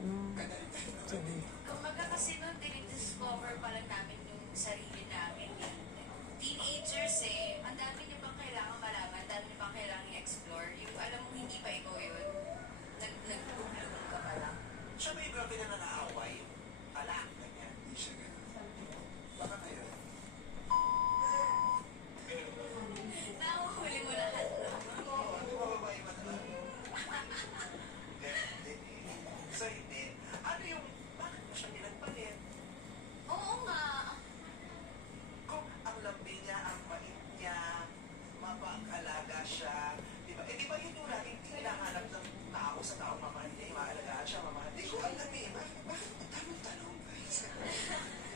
no? Kumbaga kasi nun, dinidiscover pa lang namin yung sarili namin. Teenagers ang dami niyo pang kailangan malaman, ang dami niyo pang kailangan i-explore. Yung alam mo, hindi pa ikaw yun. Nag-bloom ka pa lang. Siya ba yung grabe na nakaaway? Ala, ganyan. Hindi siya ganyan. Baka ngayon. Nakuhuli mo lahat. Oo, di ba babae matagal? Hindi. So, hindi. Ano yung, bakit mo siya pinagpalit? Oo nga. Kung ang lambi niya, ang bait niya, mapag-alaga siya, di ba? Eh, di ba yun yung laging hinahanap ng tao sa taong mamahal niya, yung maalagaan siya, mamahal. Di ko alam eh, bakit tanong-tanong, guys?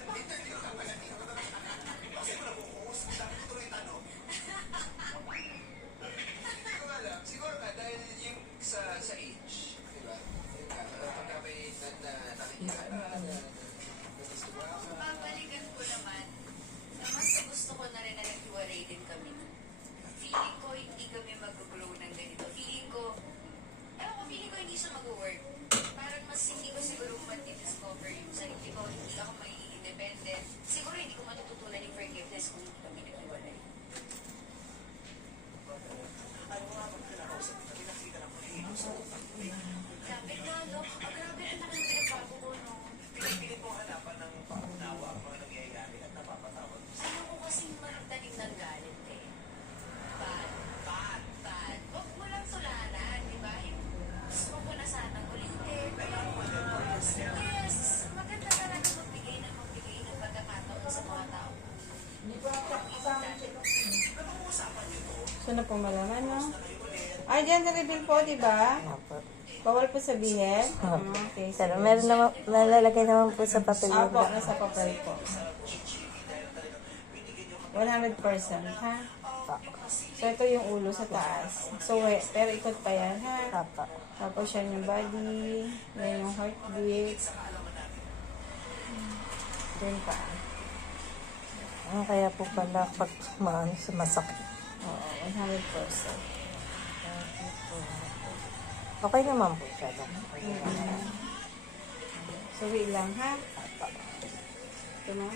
Interview ka pala, di ka ba kasi mo nabuhos, dami ko tuloy tanong. Hindi ko alam, siguro nga, dahil yung sa age, di ba? Pagka may nakikita Kung babalikan ko naman, na mas gusto ko na rin na naghiwalay din kami. Feeling ko hindi kami mag-grow ng ganito. Feeling ko hindi siya mag-work. Parang mas hindi ko siguro mati-discover yung sarili ko. Hindi ako magiging independent. Siguro hindi ko matututunan yung forgiveness kung hindi kami naghiwalay. ano nga ba kinakausap kita, pinakita ng kulino sa utak mo eh. Grabe na, no? Grabe rin naman yung pinagbago ko, no? Pinipilit mong hanapan ng paunawa ang mga nangyayari at napapatawad mo sa Ayoko kasing magtanim ng galit, eh. Bad. Huwag mo lang tularan, di ba? Yung gusto ko na sanang ulitin. Yes, maganda talaga magbigay ng pagkakataon sa mga tao. Napag-uusapan niyo to, So na po malaman, no? Ay, gender reveal po, di ba? Opo. Bawal po sabihin? Opo. Okay, Pero sige. meron naman, nalalagay naman po sa papel yung Apo, nasa papel po. 100%, ha? So, ito yung ulo sa taas. So, pero ikot pa yan, ha? Opo. Tapos yan yung body, yan yung heartbeat. Then pa. Kaya po pala pag sumasakit. Oo, 100%. Okay naman po siya. So, wait lang, ha? Opo. Ito na.